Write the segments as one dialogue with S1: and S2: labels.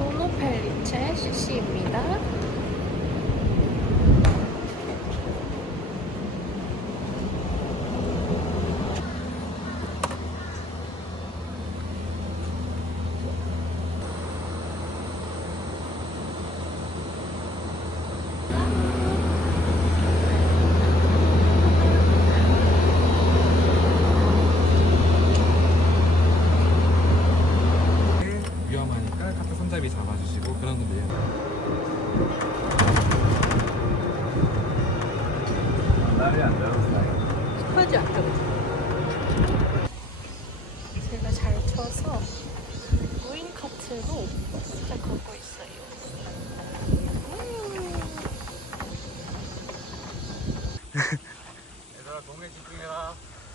S1: 도노펠리체 CC입니다.
S2: 위험하니까 카트 손잡이 잡아주시고 그런 분들. 날이 안 잡았어요.
S1: 하지 않죠? 제가 잘 쳐서 무인 카트로 시작하고 있어요.
S2: 얘들아 동네 집중해라.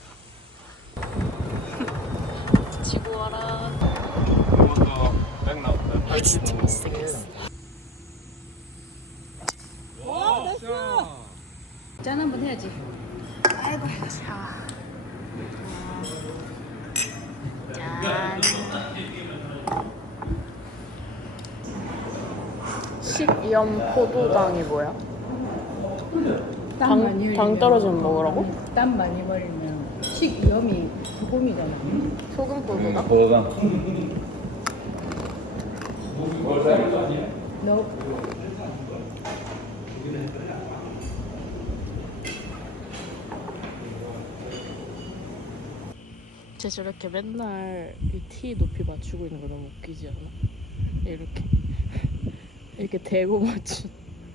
S1: 지고 와라.
S2: 이것도 백 나왔다.
S1: 아 진짜 못생겼어.
S2: 와 나이스.
S3: 짠 한번 해야지.
S1: 아이고. 자. 짠. 식염 포도당이 뭐야?
S3: 땀 많이 흘리면
S1: 당 떨어지면 먹으라고?
S3: 땀 많이 흘리면 식염이 소금이잖아.
S1: 소금 포도당?
S3: 너
S1: 쟤 저렇게 맨날 이 티 높이 맞추고 있는 거 너무 웃기지 않아? 이렇게 이렇게 대고 맞춘.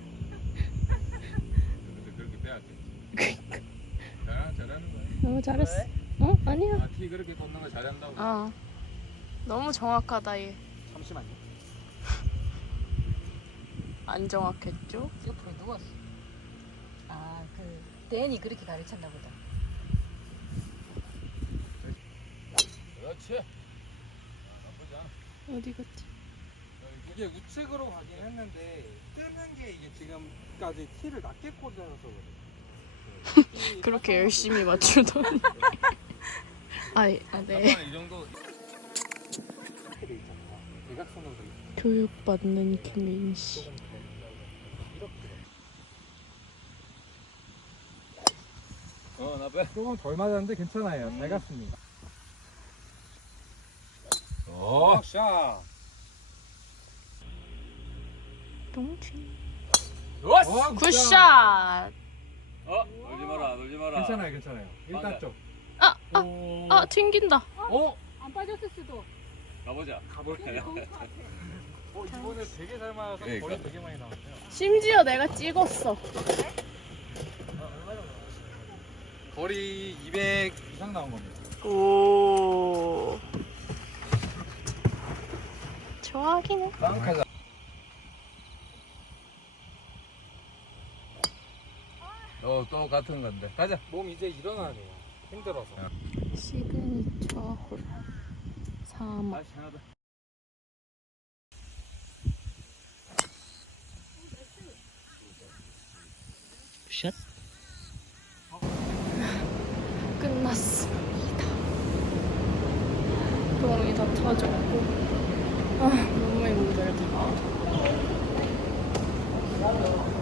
S2: 그렇게 빼야 돼.
S1: 그러니까
S2: 잘하는 거야.
S1: 너무 잘했어. 어? 아니야.
S2: 아, 티 그렇게 걷는 거 잘한다고.
S1: 어. 너무 정확하다 얘.
S2: 잠시만요.
S1: 안 정확했죠?
S3: 옆으로 누웠어. 아, 그 댄이 그렇게 가르쳤나 보다.
S2: 그렇지. 나쁘지 않아.
S1: 어디 갔지?
S4: 이게 우측으로 가긴 했는데 뜨는 게 이게 지금까지 티를 낮게 꽂아서 그래.
S1: 그렇게 열심히 맞추더니. 아, 네.
S2: 잠깐만 이 정도.
S4: 돼 있잖아. 대각선으로 돼 있어.
S1: 교육받는 김인 씨.
S2: 나 빼.
S4: 조금 덜 맞았는데 괜찮아요. 잘 갔습니다. 샷.
S1: 똥치.
S2: 좋았어.
S1: 굿샷.
S2: 놀지 마라, 놀지 마라.
S4: 괜찮아요, 괜찮아요. 일단 좀.
S1: 아, 튕긴다.
S3: 안 빠졌을 수도.
S2: 가보자.
S4: 가볼까요? 이번에 되게 잘 맞아서
S2: 그러니까.
S4: 거리 되게 많이 나왔어요.
S1: 심지어 내가 찍었어.
S4: 거리 200 이상 나온 겁니다.
S1: 오. 좋아하긴 해.
S2: 가자. 또 같은 건데. 가자.
S4: 몸 이제 일어나야 돼요. 힘들어서.
S1: 시그니처 홀 3.
S2: 다시 하나 더.
S1: 샷. 끝났습니다. 똥이 다 터졌고, 너무 힘들다.